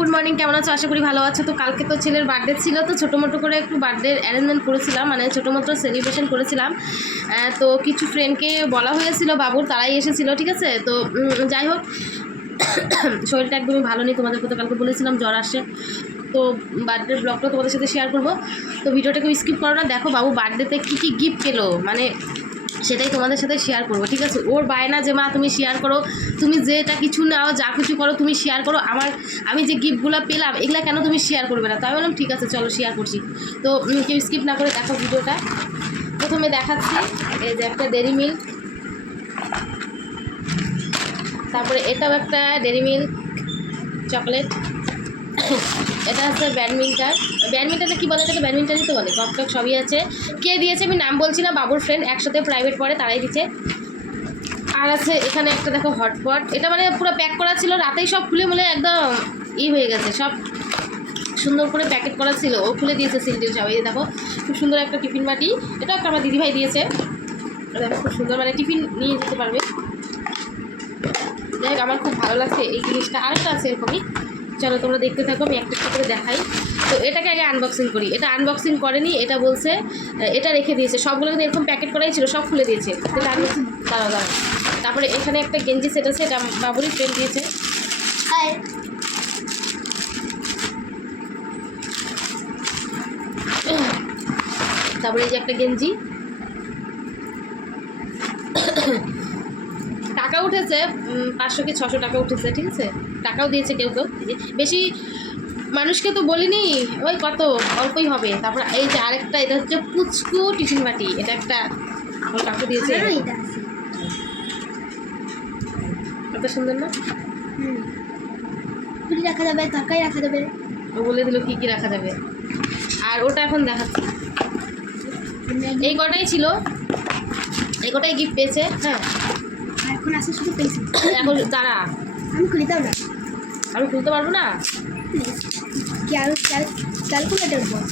Good morning, কেমন আছো? আশা করি ভালো আছো। তো কালকে তো ছেলের বার্থডে ছিল, তো ছোটো মোটো করে একটু বার্থডে অ্যারেঞ্জমেন্ট করেছিলাম মানে ছোটো মোটো সেলিব্রেশন করেছিলাম তো কিছু ফ্রেন্ডকে বলা হয়েছিল, বাবুর, তারাই এসেছিল, ঠিক আছে? তো যাই হোক, শরীরটা একদমই ভালো নেই তোমাদের তো কালকে বলেছিলাম, জ্বর আসে তো বার্থডের ব্লগটা তোমাদের সাথে শেয়ার করব। তো ভিডিওটা ভিডিওটাকে স্কিপ করো না, দেখো বাবু বার্থডেতে কী কী গিফট পেল মানে সেটাই তোমাদের সাথে শেয়ার করব, ঠিক আছে? ওর বায়না যে, মা, তুমি শেয়ার করো, তুমি যেটা কিছু নাও, যা কিছু করো, তুমি শেয়ার করো, আমার, আমি যে গিফটগুলো পেলাম, এগুলো কেন তুমি শেয়ার করবে না? তো আমি বললাম, ঠিক আছে, চলো শেয়ার করছি। তো কেউ স্কিপ না করে দেখো ভিডিওটা। প্রথমে দেখাচ্ছি, এই যে একটা ডেরি মিল্ক তারপরে এটাও একটা ডেরি মিল্ক চকলেট এটা হচ্ছে ব্যাডমিন্টন। ব্যাডমিন্টনে কী বলে এটাকে? ব্যাডমিন্টনই তো বলে। কপ টপ সবই আছে। কে দিয়েছে আমি নাম বলছি না, বাবুর ফ্রেন্ড একসাথে প্রাইভেট পড়ে, তারাই দিচ্ছে। আর আছে এখানে একটা দেখো হটপট এটা মানে পুরো প্যাক করা ছিল, রাতেই সব খুলে মুলে একদম ই হয়ে গেছে। সব সুন্দর করে প্যাকেট করা ছিল। ও খুলে দিয়েছে সিলটিল সবাই দেখো, খুব সুন্দর একটা টিফিন বাটি। এটা একটা আমার দিদিভাই দিয়েছে। দেখো খুব সুন্দর। মানে টিফিন নিয়ে যেতে পারবে। যাই আমার খুব ভালো লাগছে এই জিনিসটা। আরেকটা আছে এরকমই। চলো তোমরা দেখতে থাকো আমি একটা করে দেখাই। তো এটাকে আগে আনবক্সিং করি। এটা আনবক্সিং করেনি এটা বলছে এটা রেখে দিয়েছে। সবগুলো কিন্তু এরকম প্যাকেট করাই ছিল সব খুলে দিয়েছে। এটা আনবক্সিং দাঁড়াও দাঁড়াও। তারপরে এখানে একটা গেঞ্জি সেট আছে এটা বাবুরই ফ্রেন্ড দিয়েছে। তারপরে এই যে একটা গেঞ্জি। টাকা উঠেছে পাঁচশো কি ছশো টাকা উঠেছে ঠিক আছে? টাকাও দিয়েছে কেউ কেউ। বেশি মানুষকে তো বলিনি ওই কত? অল্পই হবে। তারপর এই যে আরেকটা এটা হচ্ছে পুচকু টিফিন বাটি। এটা একটা ওর কাকু দিয়েছে। আছে। কত সুন্দর না? হুম। রাখা যাবে তরকারি রাখা যাবে। ও বলে দিল কি কি রাখা যাবে। আর ওটা এখন দেখাচ্ছি। এই কটাই ছিল। এই কটাই গিফট পেয়েছে হ্যাঁ। এখন আছে শুধু পেন্সিল এখন তারা আমি খুলি দাও না। আমি খুলতে পারব না? ক্যালকুলেটার বল।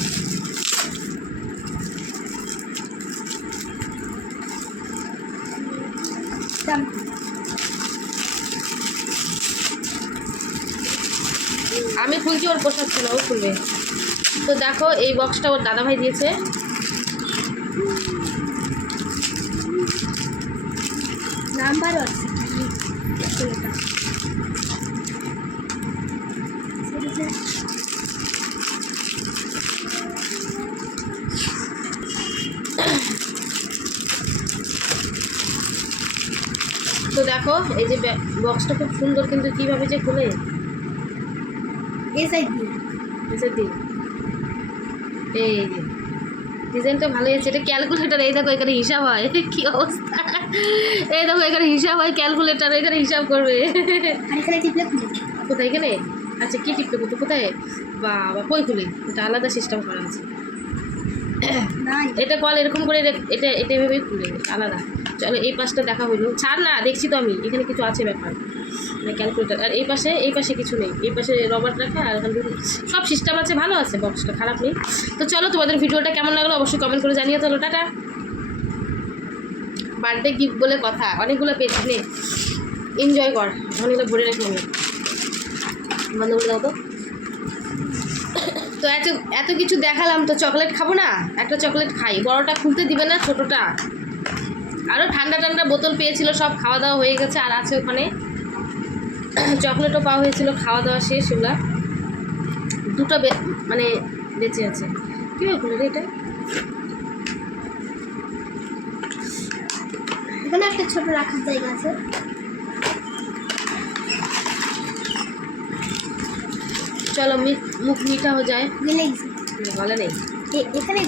আমি খুলছি ওর পোশাক ছিল ও খুলবে। তো দেখো এই বক্সটা ওর দাদাভাই দিয়েছে। নাম্বারও আছে। তো দেখো এই যে বক্সটা খুব সুন্দর কিন্তু কীভাবে যে খুলে? নিচের দিক এই যে ডিজাইনটা ভালোই আছে। এটা ক্যালকুলেটার এই দেখো এখানে হিসাব হয়। কি অবস্থা? এই দেখো এখানে হিসাব হয় ক্যালকুলেটার এখানে হিসাব করবে। কোথায় এখানে? আচ্ছা কি টিপতে করতো কোথায় বাবা কই খুলে? এটা আলাদা সিস্টেম করা আছে। এটা কল এরকম করে এটা এটা এভাবেই খুলে আলাদা। চলো এই পাশটা দেখা হইল ছাড় না দেখছি তো আমি এখানে কিছু আছে ব্যাপার। মানে ক্যালকুলেটার আর এই পাশে এই পাশে কিছু নেই। এই পাশে রবার রাখা আর এখানে সব সিস্টেম আছে ভালো আছে বক্সটা খারাপ নেই। তো চলো তোমাদের ভিডিওটা কেমন লাগল অবশ্যই কমেন্ট করে জানিয়ে চলো। টাটা। বার্থডে গিফট বলে কথা অনেকগুলো পেয়েছি নে। এনজয় কর অনেকগুলো ভরে রাখি আমি। বন্ধ করে দাও তো। তো এত এত কিছু দেখালাম তো চকলেট খাব না? একটা চকলেট খাই। বড়টা খুলতে দিবে না, ছোটোটা। আরও ঠান্ডা ঠান্ডা বোতল পেয়েছিল, সব খাওয়া দাওয়া হয়ে গেছে, আর আছে ওখানে। চকলেটও পাওয়া হয়েছিল, খাওয়া দাওয়া শেষ ওগুলা। দুটো মানে বেঁচে আছে। কীভাবে খুলে রে এটা? এখানে একটা ছোট রাখার জায়গা আছে। চলো মি- মুখ মিঠা হয়ে যায় গেলে নেই এখানে।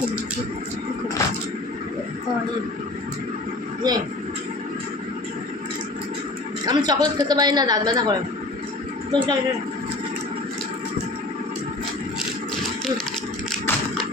আমি চকলেট খেতে পারি না দাঁত ব্যথা করে। হুম।